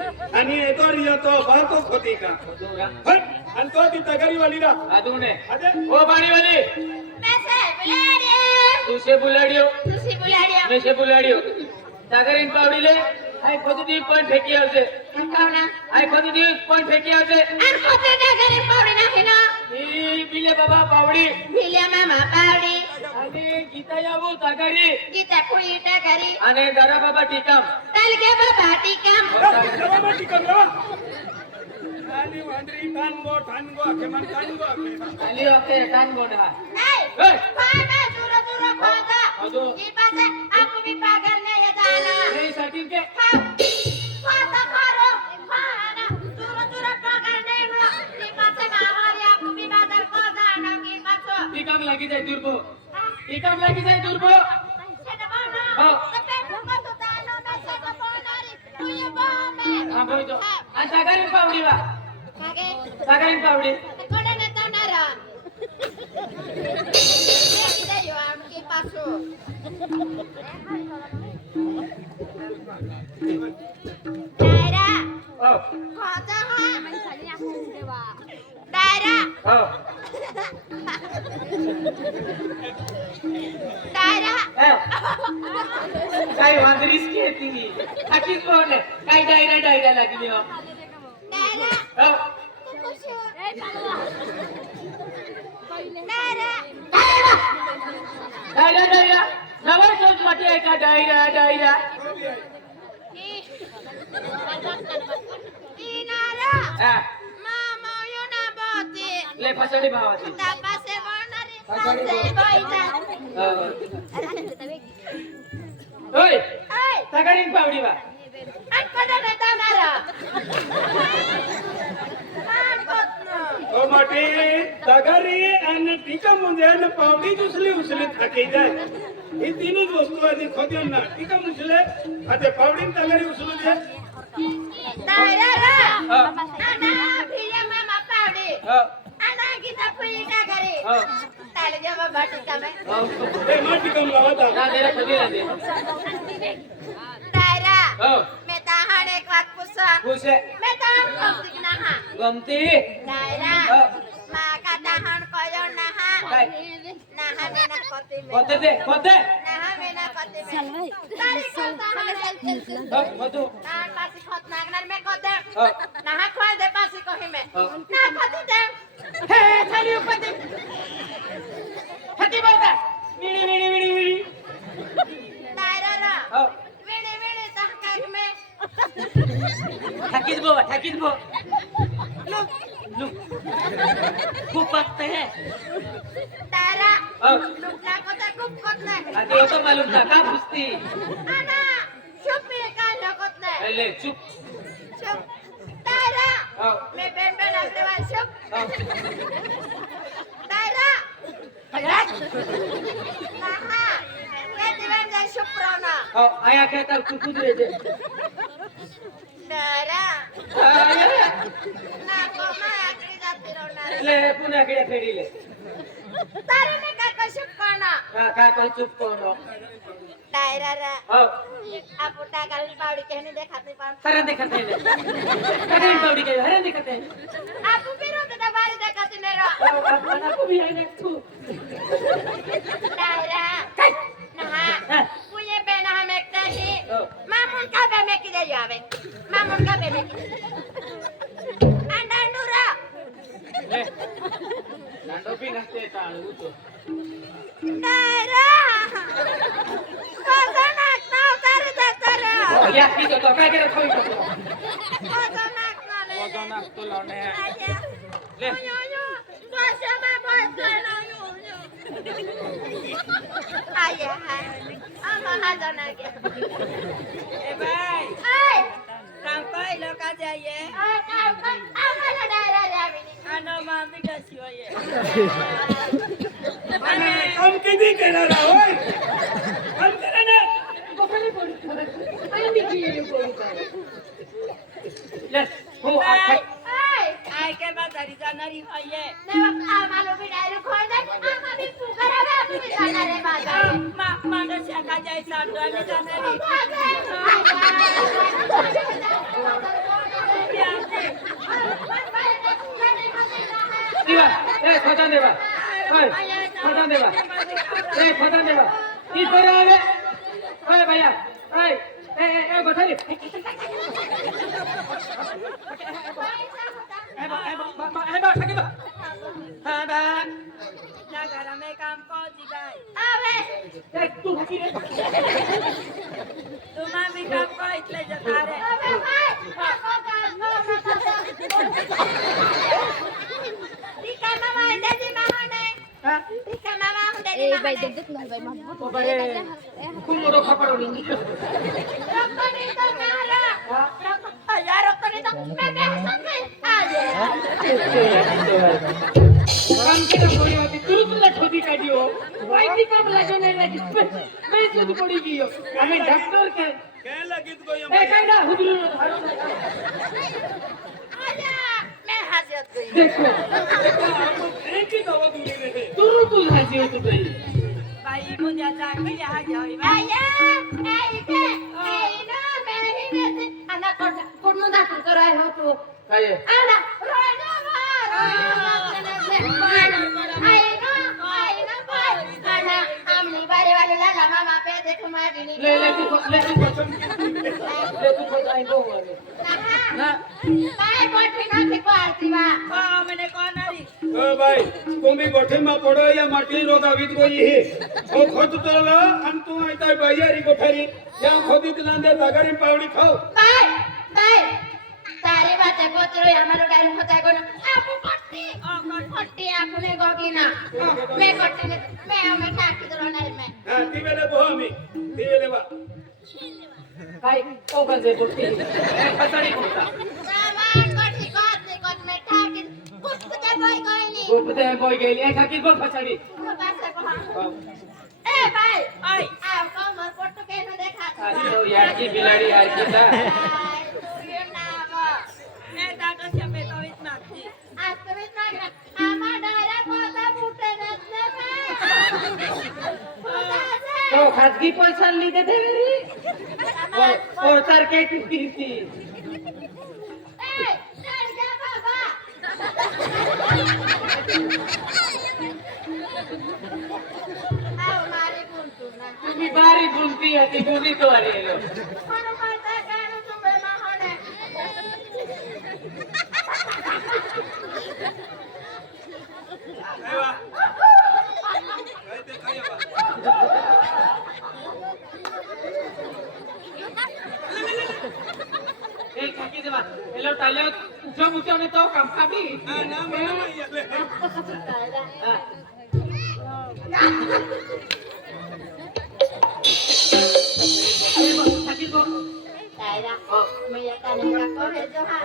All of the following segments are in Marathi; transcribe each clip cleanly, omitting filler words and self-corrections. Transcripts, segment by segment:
आणि येतो रियतो बातो खोती का हट आणि तो ती तगरीवाली रा आदूने अरे ओ पाणीवाली तुसे बुलाडियो मेसे बुलाडियो सागरीन पावडीले आय खोदी दी पण फेकी आवसे आय खोदी दी पण फेकी आवसे ई बिले बाबा पावडी आणि गीता यावो सागरी आणि दादा बाबा टीकाम बाबा टिकम रा आणि वांद्री ठाणगो के मन ठाणगो आली ओके टान गोडा नहीं साथी के टीकाम लगी जाए दुर्बो टीकाम लगी जाए दुर्बो हाँ बोल जो आज सागरीन पावडी वा सागरीन पावडी oh oh काय वांदरीस खेती थाकीच कोण काय डायरा लागली हो हो डायरा नवा सोच मटी आहे का डायरा ले फसडी भावाची ओय सगळीन पावडी वा ओ माटी तगरी आणि टीका मुंजे पावडी दुसरी उचली थाकी जाय ही तीनच वस्तू आधी खोद्या ना टीका मुचले आता पावडी तगरी उचलू दे ए माटी कम लावता ना तेरा खदी दे पुसे गमती कोते मधु ठाकीच बो खूप पकते हैं आती होतो मालूम था का पुस्ती ले चुप आया कहता तू कुदरे दे ले पुण्याकडे फेडीले काय कोण चुप कोण हरण देखत है हरण पावडी के हरण देखत है अपना को भी है ने तू नांडो भी नसते ताळू तो या की तो काय करत होई तो लावणे ले ए भाई काम काय लोक जाये आनो मामी कशी होये आणि काम किती करणार होय काम करा ना कोकणी पडू आणि मी गेली पडू काय ले हो आय के बाजारी जाणारी होये आम्हाला बी डायरेक्ट खोल दे आम्हाला बी फुगारा बी आपण जाणार आहे बाजार मागा शाखा जायचं आम्ही जाणारी देवा ओय खोदान देवा ए खोदान देवा की करे आवे ओय भैया ओय ए गोठाली बा सके बा हां बा ना घर में काम को दिगाई आवे ए तू हकी रे तुम्हा भी काम को इतले जता रे अबे भाई को काम टीका मामा दादी मामा नहीं हां टीका मामा दादी मामा बाई देख ना बाई मामा ओ बरे कुंगरो खपड़ोनी रखनी तो मारा यार रखनी तो मैं बेहसन में आ काम के कोई होती तुरंत लठोदी काटियो वाइटी काम लागो नहीं लगी मैं सुध पड़ी गयो हमें डॉक्टर के क्या लगी तो कोई ए काइदा हुदरू आजा मैं हाजिर गई देखो एक ही दवा दूरी रहे तुरंत हाजी हो तू भाई भाई मुझे जाके यहाँ जाओ आया ए के ए ना मैं ही ने आना कोण दाखल कराय हो तू काय आना रोना मारो आई ना भाई आना हमनी बारे वाले लाला मामा पे देखो मारनी ले तू खोदाई दो वाले ना काय बोठी ना के पार्टी बा मैंने कौन आरी ओ भाई तुम्ही गोठे में पड़ो या माटी रोगावीत कोई ही ओ खोद तोला अन तू आइता बायारी गोठारी या खोदी तलांदे दागरी पावडी खाओ बाय तारे बाते कोतरो हमारो डाइल होता है कोन आपु कट्टी आपने गोगी ना मैं कट्टी ने मैं ठाकी तो रहना रे मैं हां तिवेले बोमी तिवेले बा काय ओ गजे बोलती पताड़ी कोता सामान कट्टी कोत में ठाकी कुछ ते बोई कोई नहीं गोपते बोई गेली ए खाकी गोल पछाड़ी पासे को ए भाई ओए आओ कम फोटो के न देखा तो यार की बिलाड़ी यार की था ये नाम मैं दादा से पे तो इतना थी आज तो इतना आमा डायरा कोता फुटे नसले तो खासगी पैसा ली दे मेरी और सर के किसी सी ए डर जा बाबा आओ मारे कुंतु ना तुम्ही बारी बुलती है ती बुली तो आले लो कोण मारता कानो तुम्हे माहोने आवा काय ते खाया ए खाकी देवा हेलो टाले जो मुचो ने तो कम खाबी हां ना मला याले खाकी को दायरा मैं ये काने का करे जो हां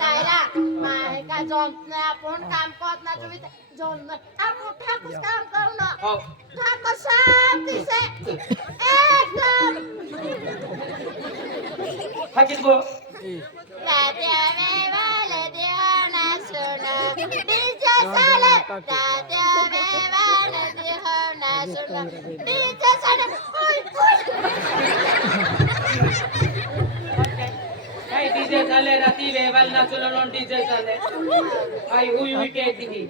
दायरा माहे का जॉन आपण काम करत ना तुम्ही जॉन आपण ठाकूस काम करू ना हो ठाकूस शांती से एकदम खाकी को राधे में वाले दिया सुना डीजे साले राधे में वाले दिया सुना डीजे साले काय डीजे चाले राती वेवाल नाचलो नो डीजे चाले आई हुई हुई के दिगी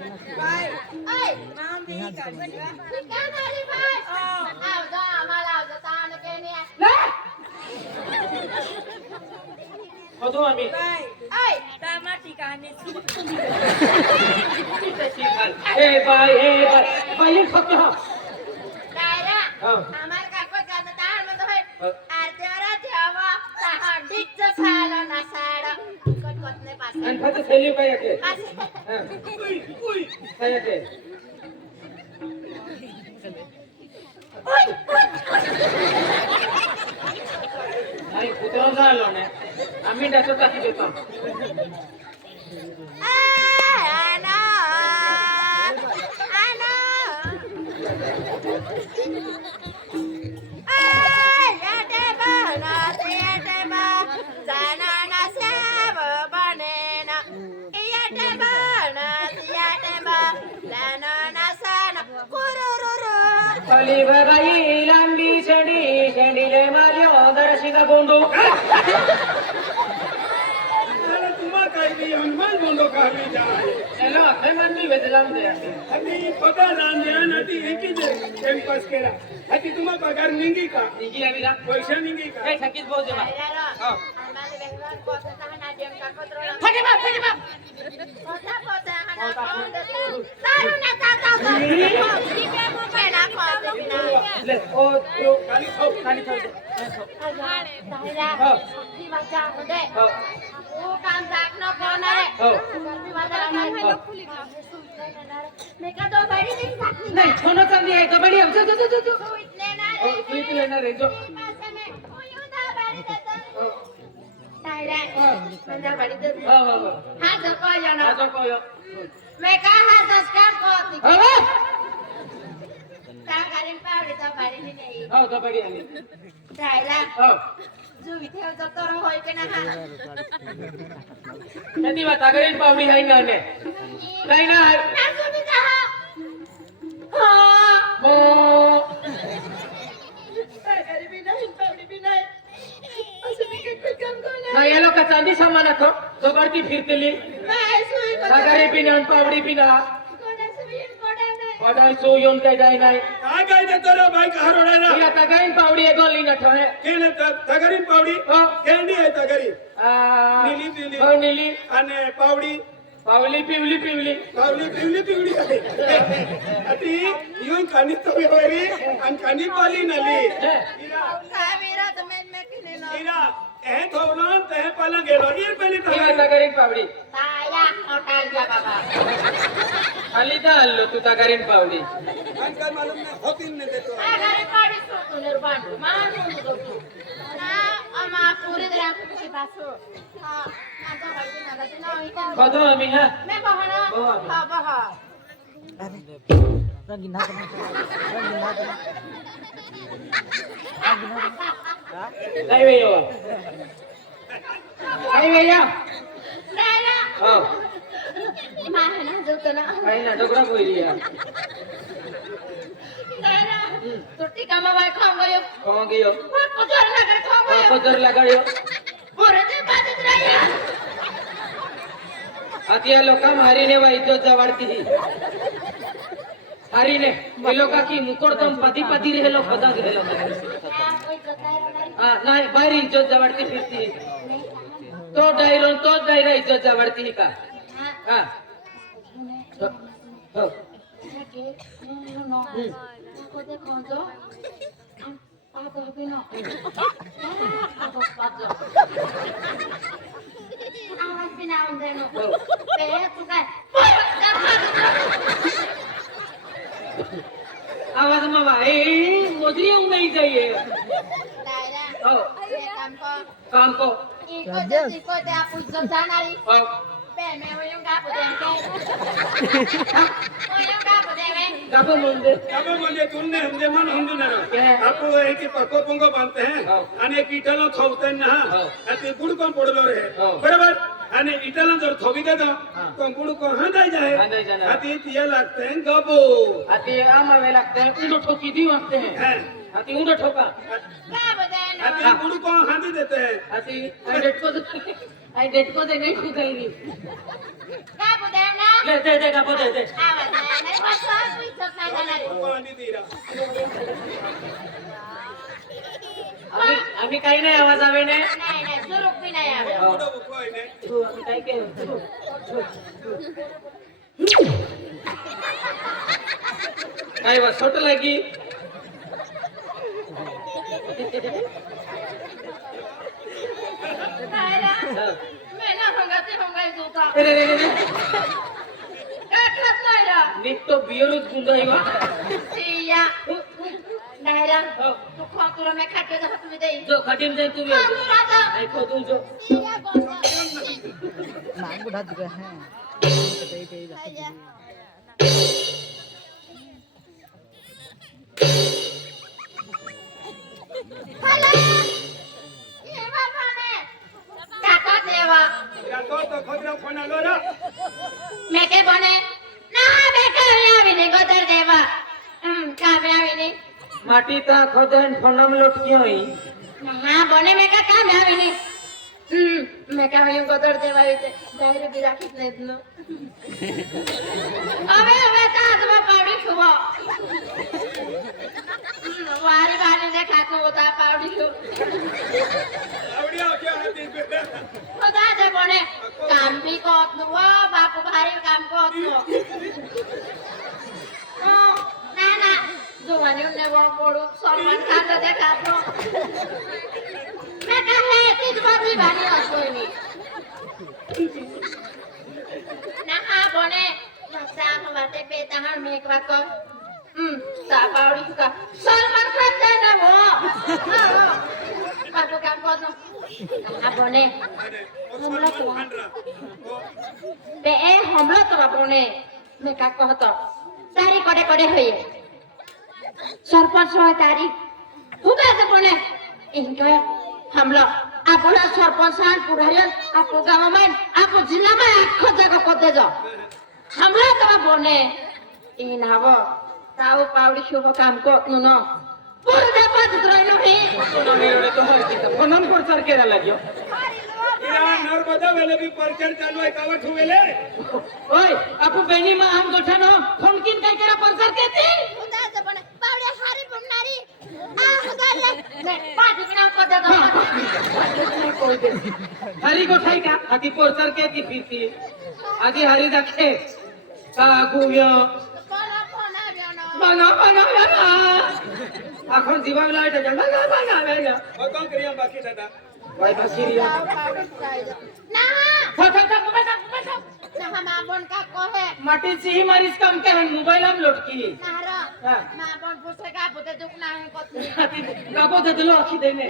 ओए नाम भी कर क्या मारी भाई आओ जा हमारा आओ तान के नहीं कदो आम्ही ओए टमाटी कहानी ए भाई भाई फक्त हा दायरा हां हमार का को जाता तार में तो है आरतेवरा देवा हड्डीच साला ना साडा कटकटने पास आणि फक्त सेलिव काय के उई काय के नाही कुत्रा झालो ने आम्ही डातो टाकी देतो आना याते बना याते बा जाना ना सेव बनेना याते बना याते बा जाना ना साना कुरुरुरु खाली बाई लांबी शेंडीले मार्यो दरशिका गोंडू तुम्हा अति हनुमान बोंडो कहली जाए चलो अखे मन भी बदलाम दे अति पता जान ध्यान अति एक ही दे कैंपस केरा अति तुम्हा पगार निंगी का निगी अभी ना पैसा निंगी का ए थकीत बहुत जमा हां आम्हाला वेगळा कोणता हा जेम का कोत्रो थके बा कोणता कोणता हा सारू ना ता ठीक आहे मग पेला कोणता बिना ले ओ यो खाली खाओ खाली खाओ हो ती माझ्या मध्ये हो ओ काम टाकणं कोण रे हो ती माझ्या नाही मैं का तो बड़ी नहीं टाकली नहीं सोना चांदी है कबड्डी अब जो तू इतने ना ओ तू इतने लेना रे जो पासे में ओ यू ना बड़ी देता नाही रे माझ्या बड़ी दे हो हां जो को जाना आ जो कोयो मैं कहा संस्कार को हो ता करीन पावडे तो बड़ी नहीं हो कबड्डी आली जायला हो जो विथे जो तोर होय के ना हा नदी बात अगर पावडी है ना ने नहीं ना ना सुनी कहा हां हो गरीबी नहीं पावडी भी नहीं असं मी काही काम करणार ना ये लोग का चांदी सामान रखो तो बढ़ती फिरते ली नाही सुई को सागरी पिना पावडी पिना कोणाचं बी कोणा नाही पढ़ाई सो योन के जाए नहीं काय काय देतो रे बाई का रोडायला या तगाइन पावडी एक गोली न ठोए केने तगरी पावडी हो केंडी आहे तगरी आ नीली नीली हो नीली आणि पावडी पावली पिवली पिवली पावली पिवली पिवली आहे अति यूं कानी तो वेरी आणि कानी पाली नली काय मेरा तो मैं किने ना इरा ए थोलन ते पाला गेलो इर पली या तगरी तगाइन पावडी ताया होटल जा बाबा खाली दा हल्लो तू तगाइन पावडी आणि काय मालूम नाही होतील ने देतो आगारे पाडी सोतो निर्बाण मानून देतो ना अमा पुरी दरा कुठी पासो हां माझा बाई ना ना इथं कदो आम्ही हा मैं बहना हां बहा नाही वे येवा नाही वे या नाला हो माहना जोतो ना काही ना डोकरा बोली या नाला तोटी कामा बाय खाऊ गयो कौन गयो पजर लगा खाऊ गयो पदर लगायो पोरे ते बाजत राहिला आता लोक मारीने वा इज्जत जवाडती ही हारीने ये लोक की मुकोडदम पदी पदी रे लोक पदा रे लोक हां नाही बारी इज्जत जवाडती फिरती तो डायरा इज्जत जवाडती ही का हां हो आवाज भी ना आउंदे नो पे तू काय आवाज मावा ए मोजरी येऊन नाही जाईये दायरा हो ये काम को इको ते आप इज्जत जाणारी हो पे मैं वयो का पुदे वयो का पुदे वे काको मुंडे काबे म्हणजे तुलने हमजे मन हमजू ना क्या? आपको है कि पक्को पंगो बांधते हैं हाँ। आणि एक इटलो थोवते ना हाँ। अति गुड़ को पडलो रे हाँ। बरोबर आणि इटलो जर थोवी देतो हाँ। तो गुड़ को हांदाई जाए हांदाई जाणार. अति तिया लागते हैं गबो आता आम्हाला लागते उंडो ठोकी दी वाटते हैं हैं आता उंडो ठोका का पुदे नो अति गुड़ को हांदी देते हैं आता आई डेट को दे नहीं खुदाई का पुदे ना ले दे का दे दे आवाज नाही बस इज्जत नाही जाणारी को हांदी दीरा आम्ही काही नाही आवाज आवे ने नाही नाही सुरुक भी नाही आवे गुड़ को आहे ने तू आम्ही काय केलं काय वा छोट लागी दायरा मैं ना होंगा जोता रे रे रे काटलत नाही रा निघतो बियरच गुंडाई वा सिया दायरा तू खातुरा मैं खाते जा तुम्ही देई जो खटीन जाई तुम्ही राजा ऐको तू जो सिया बोल हॅलो ये बाबा ने काका देवा या तो खोदरा फोन आलो रा मैं के बने ना मैं के आवी ने गोदर देवा का मैं आवी ने माटी ता खोदेन फोनम लुटकी होई ना बने मैं का काम आवी ने मैं क्या हूँ गोदर देवा इते डायरे भी राखीत नहीं इतना अबे ताज में पावड़ी छुआ वारी वारी ने खाको होता पावड़ी छुआ आवडिया क्या हाती बेटा होता दे बोने काम भी कोत नुआ बापू भारी काम कोत नु ना जुवानी उन्हें वो बोलो सलमान खान तो देखा तो मैं कहे तीज बाजी बानी कोई नहीं ना हाँ बोने मस्ता हमारे पेटा हर में एक बात को सापावड़ी का सलमान खान देना वो बापू काम को तो हाँ बोने हमला तो बे हमला तो बोने मैं क्या कहता तारी कोडे कोडे हुई सरपंच होय तारी हुगा तो बोने इनका हमला आपला सरपंच आन पुढारी आपको गाव में आपको जिल्ला में आखो जगह को दे जा हमला तो बोने इन हवो ताऊ पावडी शुभ काम को नुनो पूरे पांच द्रोइनो ही तो मेरे तो हर की फोन पर सर केरा लाग्यो इरा नर्मदा वेले भी प्रचार चालू आहे कावठ वेले ओय आपू बहिणी मा हम गोठनो फोन किन काय केरा प्रचार केती हुगा तो बोने पावडी हारी पुमनारी आ हुगा ले पांच बिना को दे दो कोई दे हरी गोठाई का हाती प्रचार केती फिरती आजी हरी दाखे का गुयो कोना बना এখন জীবন লাইটা জানা না बघा क्रिया बाकी दादा ভাই বাসিরিয়া ना কথা ना हम आपन का कोहे माटी से ही मारिस काम के मोबाइल हम लटकी नारा हां ना आपन पुसे का पुते दुख ना है कोत काबो दे दिलो आखी देने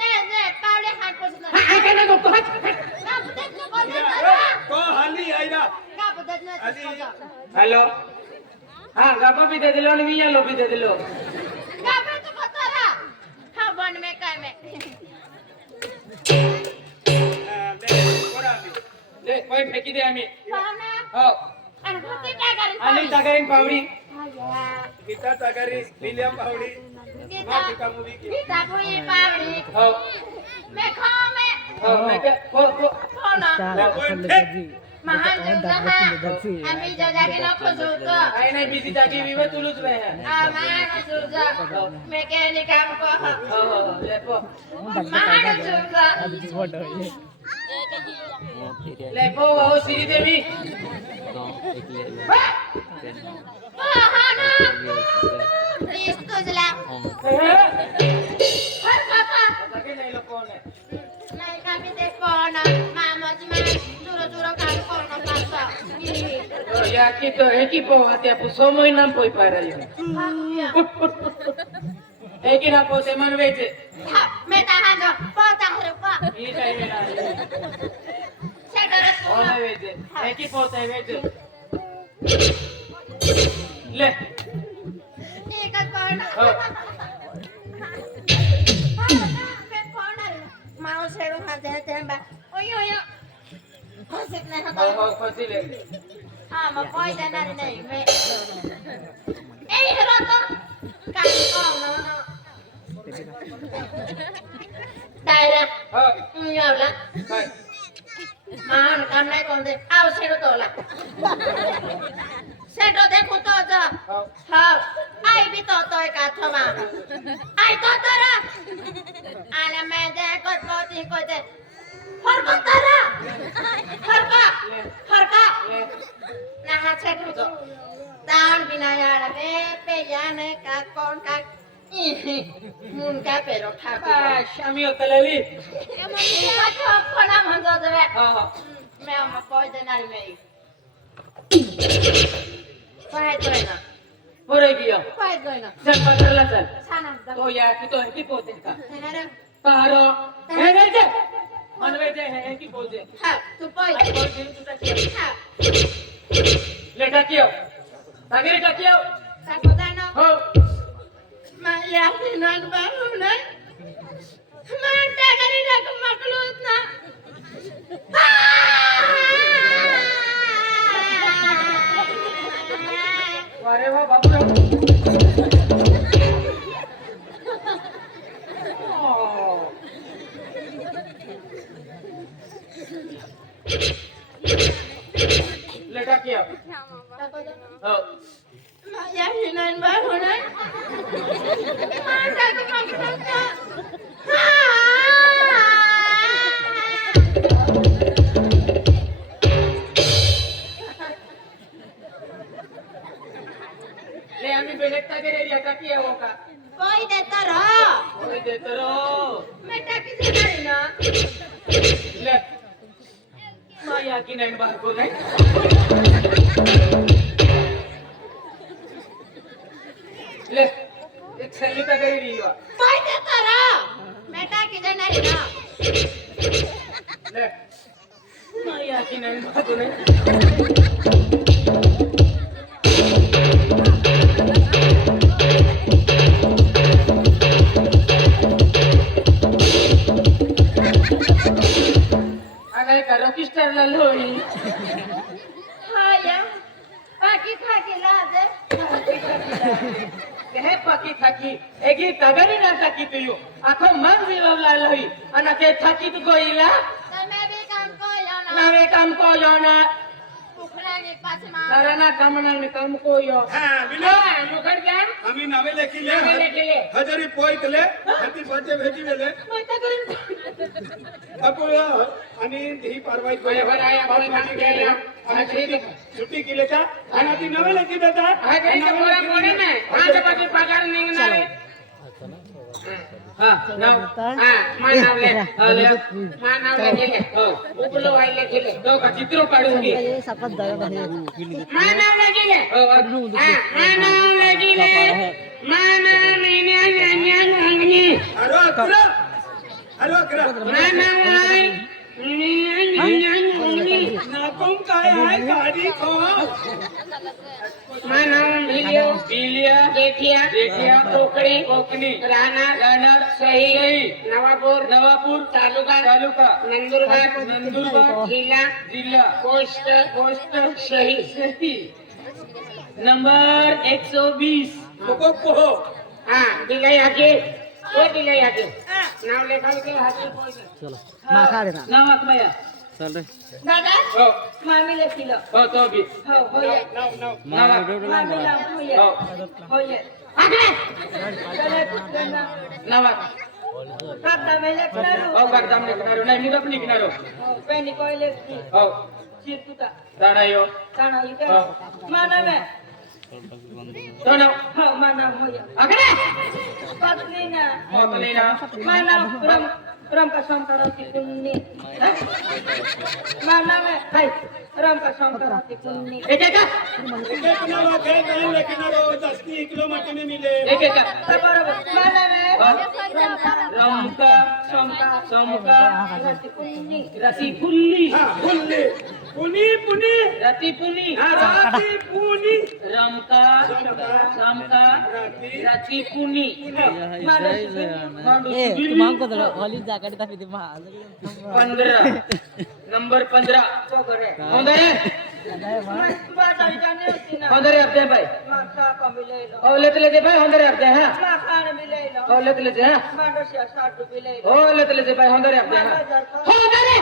ने पावडे हात पुसे ना हां काय नको का पुते न को दे तो हाली आईना का पुते न हेलो हां गाबा भी दे दिलो आणि मिया लो भी दे दिलो का पे तो बतारा हां बन में काय में ले कोई फेकी दे आम्ही पावना हो आणि होती काय करेन आणि टाकाईन पावडी गीता तगारी लिलिया पावडी मातिका मूवी की गीता कोई पावडी हो मैं खाओ में हो मैं कोना महान जंगा आम्ही जगागे नको जोतो काय नाही बिजी जागी विवे तुलूच रे महान सुरजा मेकॅनिक काम को हो ले पो महान सुरजा ले पो हो श्री देवी महान प्लीज तुझला हर पापा जागे नाही लो कोण आहे नाही का मी ते कोण मामाची मा जुरो काम कोण पासा या की तो equipo até por só mãe não foi para aí é que na pose mano veje हा मैं ताहाजो पता Rupa e sai mena सेटरस ona veje equipo sai veje le ठीक है कोण हो मैं कोण आहे मावस सेडू हाते तेंबा ओयो खोसित नाही हो होता हो फसिले हा मग कोई देणार नाही मैं ए हिरो तो काय कोण ना डायरा हो यावला काय मान काम नाही कोण दे आव सेडू तोला सेडो देखो तो जा हो हा आई भी तो तोय का थमा आई तो तरा आला मैं दे को पोती को दे फरक तरा फरक ना हा सेडू तो ताण बिना यार बे पे याने का कौन का मुन का पेरो ठाकू शामी कलली कोणा म्हणतो दे हो हो मैं हम कोई देणार नाही पाहतोय ना पुरे गियो पाहतोय ना चल पकड़ला चल छाना तो या की तो equipo का अरे पारो हे veje मन veje है equipo जे हा तू पाहतोय कोई दिन तुटा हा ले टाकियो सागरी टाकियो साकोदानो हो मला नाग बाबू नाही मांटा करी टाक मकलूत ना अरे वा बाबूराव लेटा किया हो माझ्या हिनांबाई होणार माझ्या कंपनीचा ले आम्ही बेलेक्ता के रेडिया का किया वो का कोई देता रहा कोई देतो रो मैं टाकी से मारी ना ले माया की नाही बाको नाही ले एक सल्ली का करे रिवा कोई देता रहा मैं टाकी से मारी ना ले माया की नाही बाको नाही अगं का रॉकिस्टार ला लोई हाँ या बाकी टाकी ला दे हे पाकी थाकी एगी तगरी ना थाकी तुयो आखो मन जीवला लोई अन के थाकी तू गोईला तो मैं भी काम को जाना नावे काम को योना उखड़ा के पास मार साराना कामना में काम को यो हा बिना मुखड क्या आम्ही नावे लेखिले नावे लेखिले. हजारी पोइतले हाती बचे भेटी वेले आपण आणि ही कारवाई बरोबर आहे, आपण काम केलं. सुट्टी केली का आणि ती नवे लेखी देतात हा काही पोरा कोणी नाही माझ्या पाठी पगार निघणार आहे हा नाव हा मा नाव ले मा नाव ले गेले हो उपलो वाईले गेले तो का चित्र काढून घे मा नाव ले गेले हो मा नाव ले गेले मा नाव महिन्या अंगणी अरे अकरा अरे अकरा मा नाव आहे नाकोम काय आहे गाडी खो मा नाव बिलिया जेठिया कोकणी राहणार सही नवापूर तालुका नंदुरबार जिल्हा पोस्ट सही नंबर 120 कोको पोहो हा दिले आगे नाव लेखाल के हाती नाव आत्मया दादा हो मामी लेखिलं हो तो भी हो हो ये नाव मामी लाव हो ये हो ये नावा काका मैं लेखणार हो कागदाम निघणारो नाही मुदप निघणारो पेनी कोई लेखी हो चिरतुता दाणायो काना इथे हो. माना मैं तो नाव हो माना हो ये अगरे पत्नी ना हो तो नाही ना माना राम का संकराती पुण्य माना मैं हाय राम का संकराती पुण्य एक एक एक नाव आहे काय लेखनारो 10 किलोमीटर में मिले एक एक बरोबर माना मैं रमका समका राती पुण्य रसी फुल्ली हा फुल्ली पुनी रती फुल्ली राती पुनी रमका समका रती पुनी जागा tapi di mahal. 15 नंबर 15 कौन है कौन है अपने भाई और लेते भाई होंदरे अपने हैं और लेते हैं ओ लेते भाई होंदरे अपने हैं होंदरे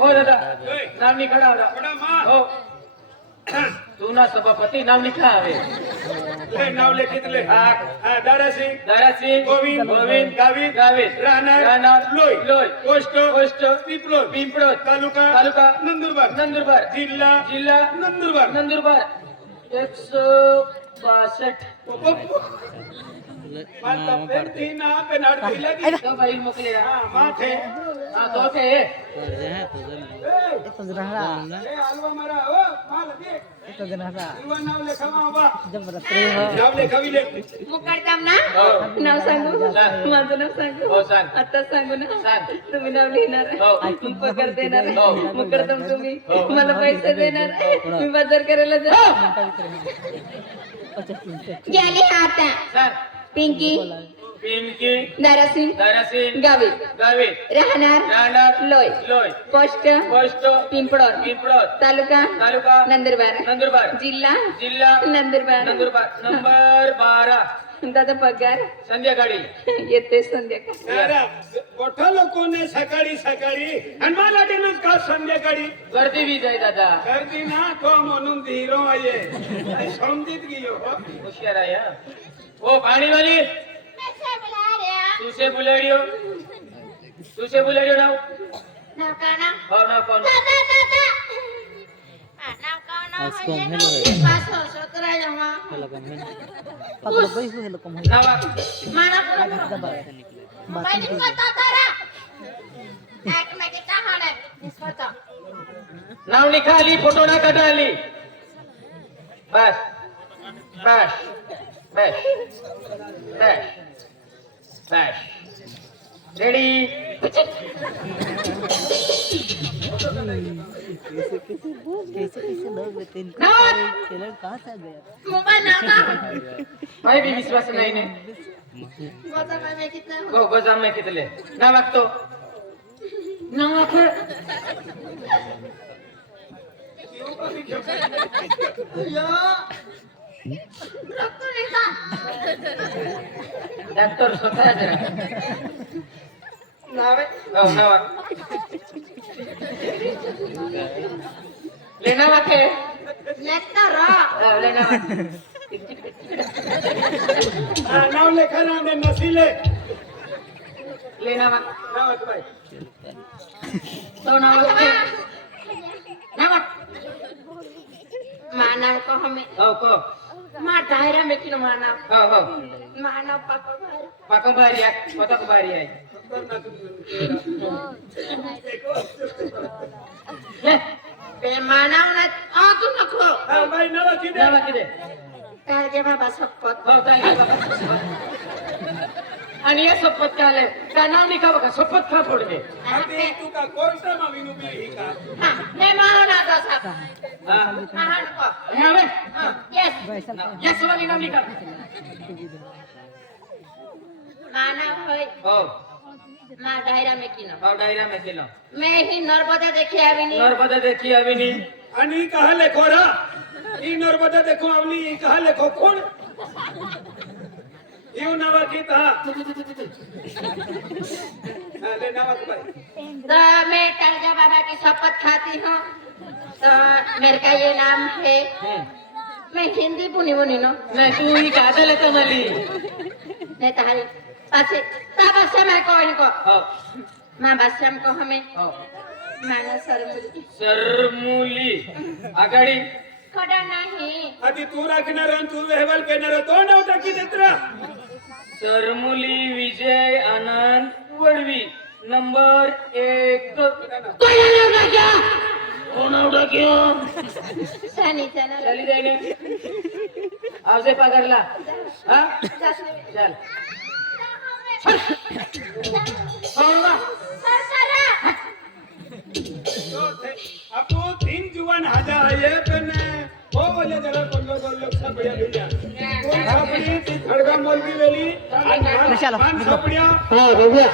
ओ दादा नाम नहीं खड़ा हो रहा बड़ा मां हो तू ना सभापति नाम लिखा है ले नाव लेखितले हा दारा सिंह गोविंद गावित राहणार लोई पोस्ट पिंपलोद तालुका नंदुरबार जिल्हा नंदुरबार 162 माता पेंटी ना पेनाडती लगी तो भाई मोकले हा माथे हां तो थे Itu jenazah. ए हलवा मारा ओ माल दे Itu jenazah. हलवा नाव लेखावा बाबा Jam berapa? नाव लेखावी ले मुकादम ना नाव सांगू माझं नाव सांगू हो सांग आता सांगू ना सांग. तुम्ही नाव लिहिणार हो. तुम्ही पगार देणार हो. मुकरदम तुम्ही मला पैसे देणार मी बाजार करायला जाणार गेली आता सर पिंकी पिंकी धाराशिव धाराशिव गावित गावित राहणार लोय लोय पोस्ट पोस्ट पिंपळोर तालुका नंदुरबार जिल्हा नंदुरबार नंबर 12 दादा पगार संध्याकाळी येते संध्याकाळी अरे मोठ्या लोकोने सकाळी सकाळी आणि मला दिलंच का संध्याकाळी गर्दी वीज आहे दादा गर्दी ना तो म्हणून हिरो आहे समजीत गेलो हो. होशियार आहे हा. ओ पाणी वाली तुझे बुलाडियो नाव हो ना कोण Askom hello. Hello kam hello. Paglo boy hello kam hello. नावा नाव निघाली फोटो ना काढाली बस बस बस बस बस रेडी कैसे लोग होते हैं खेलर कहाँ से आ गया माही भी विश्वास नाही ने गो गोजाम में कितले ना वागतो ना वागतो डॉक्टर स्वतः जरा नावे हो नावा लेना वाके लेना नाव लेखा नाव ने नसीले लेना वा नाव बाई तो नावा नावा मानव को हमें हो को मा दायरा में किन मानव हो हो मानव पाको भाई पाको भारी आहे कोता भारी आहे पे मानव ना आ तू नको हा बाई नाव किती नावा किती काय जे बाबा शपथ हो चालेल बाबा आणि या सोपत काले का नाव निघावं का सोपत खा पडगे आते तू का कोर्टा मा विनु बी ही का मैं मानो ना तो सब हा महान को नावे यस या सोनी नाव निघा मानव होय हो मा दायरा में किन हो डायरा में केलो मैं ही नर्मदा देखे आवी नी नर्मदा देखी अविनी आणि कहा लेखो रा ई नर्मदा देखो आवली ई कहा लेखो कोण येऊ नावा किता ले नावा बाई तो मैं टलगा बाबा की शपथ खाती हूँ तो मेरे का ये नाम है मैं हिंदी बुनी बुनी नो नाही तू ही कादल येत मली नहीं तारी पासे तब से मैं कोई को हो माँ बादशाह को हमें हो माना सरमुली सरमुली आगाडी खड़ा नहीं आधी तू राखणार आणि तू वेहवाल करणार तो नाव टाकी देत्रा सरमुली विजय आनंद वडवी नंबर 1 कोण आवडा क्यों सनी चैनल चली जाईने आवजे पगारला हा चल होवा आपको 3 जुवान हजार है पण हो बोले जरा कोणलो लोक सापड्या भेजा कोण सापडी ती खडगा मोलगी वेली मान सापड्या हो बघूया